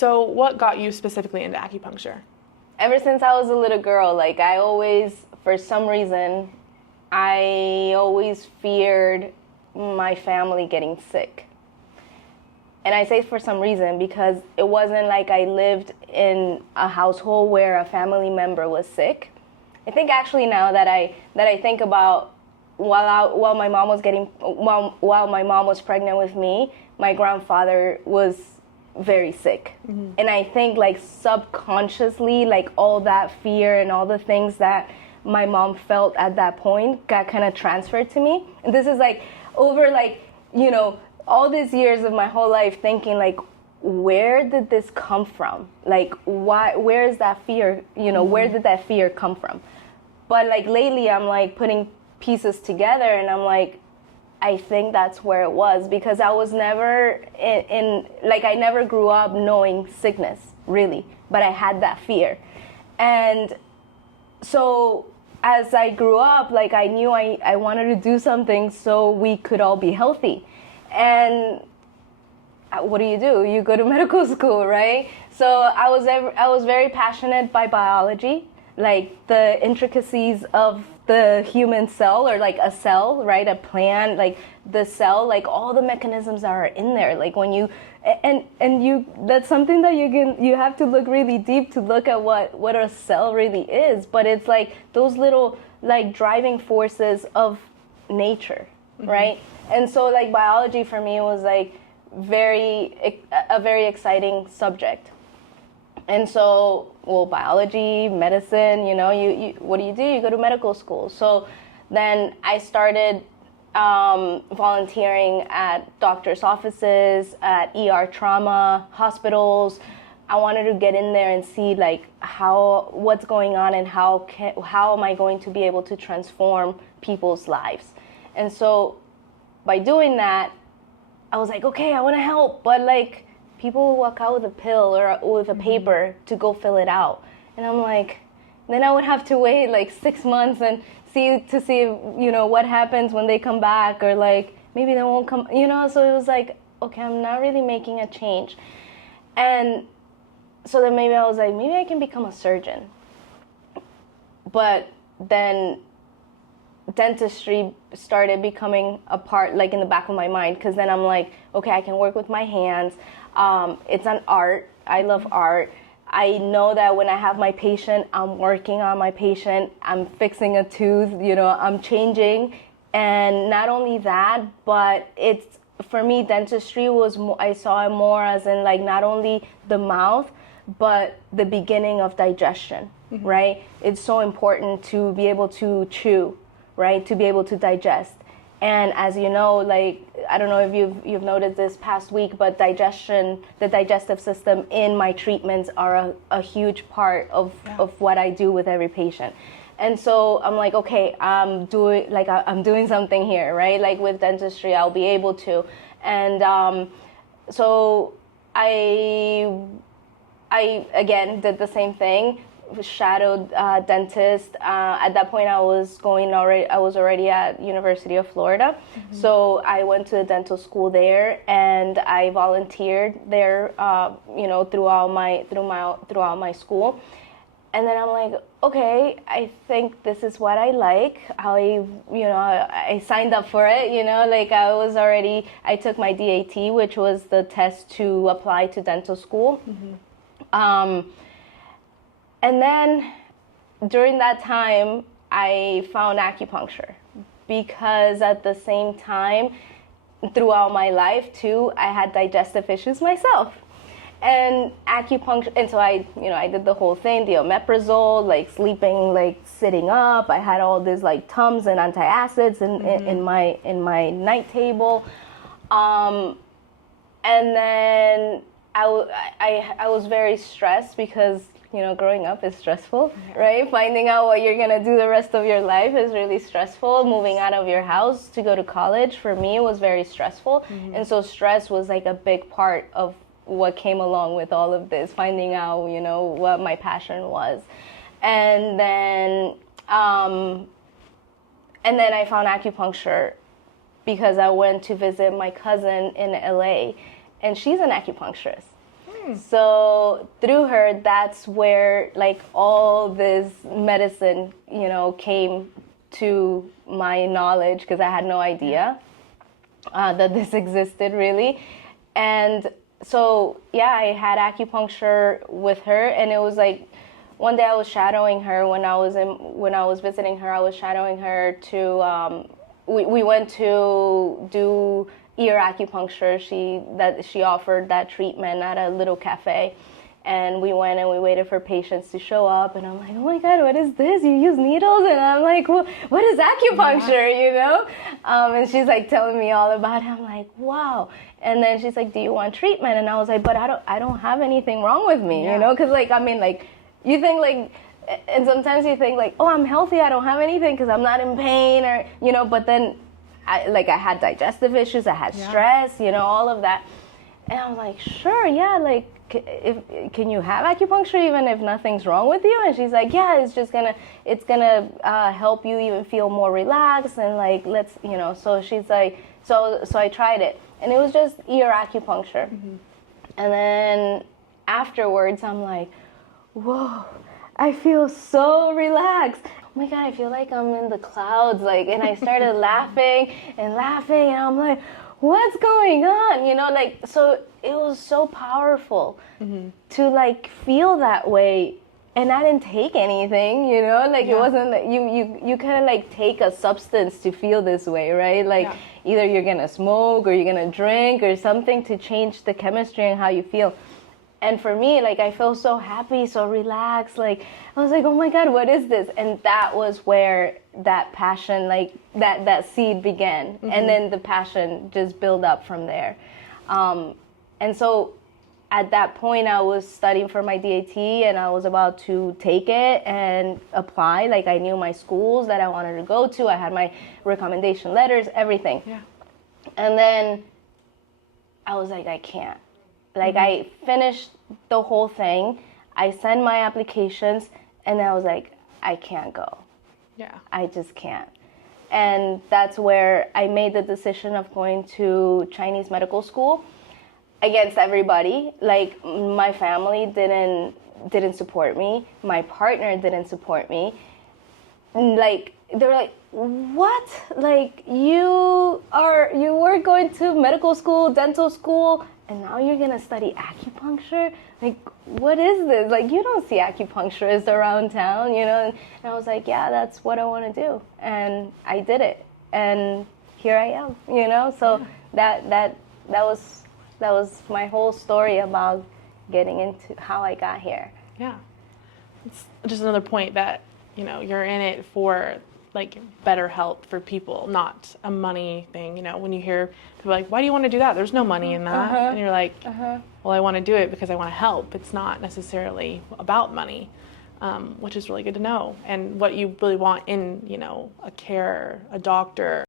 So what got you specifically into acupuncture? Ever since I was a little girl, like I always, for some reason, I always feared my family getting sick. And I say for some reason because it wasn't like I lived in a household where a family member was sick. I think actually now that I think about while my mom was pregnant with me, my grandfather was very sick. Mm-hmm. And I think like subconsciously, like all that fear and all the things that my mom felt at that point got kind of transferred to me. And this is like over like, you know, all these years of my whole life thinking like, where did this come from? Like, why, where is that fear? You know, where did that fear come from? But like lately I'm like putting pieces together and I'm like, I think that's where it was, because I was never in like, I never grew up knowing sickness really, but I had that fear. And so as I grew up, like I knew I wanted to do something so we could all be healthy. And what do? You go to medical school, right? So I was very passionate by biology, like the intricacies of the human cell, or like a cell, right? A plant, like the cell, like all the mechanisms that are in there. Like when you, and you, that's something that you have to look really deep to look at what a cell really is. But it's like those little like driving forces of nature, right? And so like biology for me was like a very exciting subject. And so, well, biology, medicine, you know, you what do? You go to medical school. So then I started volunteering at doctor's offices, at ER trauma, hospitals. I wanted to get in there and see like what's going on and how am I going to be able to transform people's lives. And so by doing that, I was like, okay, I want to help, but like people walk out with a pill or with a paper to go fill it out. And I'm like, then I would have to wait like 6 months and see, you know, what happens when they come back, or like maybe they won't come, you know. So it was like, okay, I'm not really making a change. And so then maybe I was like, maybe I can become a surgeon. But then dentistry started becoming a part, like in the back of my mind, because then I'm like, okay, I can work with my hands. It's an art. I love art. I know that when I have my patient, I'm working on my patient. I'm fixing a tooth, you know, I'm changing. And not only that, but it's, for me, dentistry was, I saw it more as in like not only the mouth, but the beginning of digestion, right? It's so important to be able to chew, right? To be able to digest. And as you know, like, I don't know if you've noticed this past week, but digestion, the digestive system in my treatments are a huge part of what I do with every patient. And so I'm like, okay, I'm doing something here, right? Like with dentistry, I'll be able to. And so I again did the same thing. Shadowed dentist. At that point, I was already at University of Florida. So I went to dental school there, and I volunteered there, you know, throughout my school. And then I'm like, okay, I think this is what I like. I signed up for it, you know, like I took my DAT, which was the test to apply to dental school. And then during that time, I found acupuncture, because at the same time, throughout my life too, I had digestive issues myself. And acupuncture, and so I did the whole thing, the omeprazole, like sleeping, like sitting up. I had all this like Tums and antacids in my night table. And then I was very stressed because, you know, growing up is stressful, right? Finding out what you're going to do the rest of your life is really stressful. Moving out of your house to go to college, for me, was very stressful. And so stress was like a big part of what came along with all of this, finding out, you know, what my passion was. And then I found acupuncture because I went to visit my cousin in LA, and she's an acupuncturist. So through her, that's where like all this medicine, came to my knowledge, because I had no idea that this existed really. And so I had acupuncture with her, and it was like one day I was shadowing her when I was visiting her. I was shadowing her to we went to do ear acupuncture. She offered that treatment at a little cafe, and we went and we waited for patients to show up, and I'm like, oh my God, what is this? You use needles? And I'm like, well, what is acupuncture, and she's like telling me all about it. I'm like, wow. And then she's like, do you want treatment? And I was like, but I don't have anything wrong with me, because you think like, and sometimes you think like, oh, I'm healthy, I don't have anything because I'm not in pain, or but then I had digestive issues, I had stress, all of that. And I was like, sure, like, can you have acupuncture even if nothing's wrong with you? And she's like, yeah, it's gonna help you even feel more relaxed, and like, let's, so she's like, so I tried it, and it was just ear acupuncture. And then afterwards I'm like, whoa, I feel so relaxed. Oh my God, I feel like I'm in the clouds, like, and I started laughing, and I'm like, what's going on? So it was so powerful to like feel that way. And I didn't take anything, it wasn't like you kind of like take a substance to feel this way, right? Like either you're gonna smoke or you're gonna drink or something to change the chemistry and how you feel. And for me, like, I feel so happy, so relaxed. Like, I was like, oh my God, what is this? And that was where that passion, like, that seed began. And then the passion just built up from there. And so at that point, I was studying for my DAT, and I was about to take it and apply. Like, I knew my schools that I wanted to go to. I had my recommendation letters, everything. Yeah. And then I was like, I can't. Like, I finished the whole thing. I sent my applications, and I was like, I can't go. Yeah. I just can't. And that's where I made the decision of going to Chinese medical school against everybody. Like, my family didn't support me. My partner didn't support me. Like, they were like, what? Like, you were going to medical school, dental school, and now you're going to study acupuncture? Like, what is this? Like, you don't see acupuncturists around town, And I was like, yeah, that's what I want to do. And I did it. And here I am, So that was my whole story about getting into how I got here. Yeah. It's just another point that, you're in it for like better health for people, not a money thing. When you hear people like, why do you want to do that? There's no money in that. And you're like, well, I want to do it because I want to help. It's not necessarily about money, which is really good to know. And what you really want in, a doctor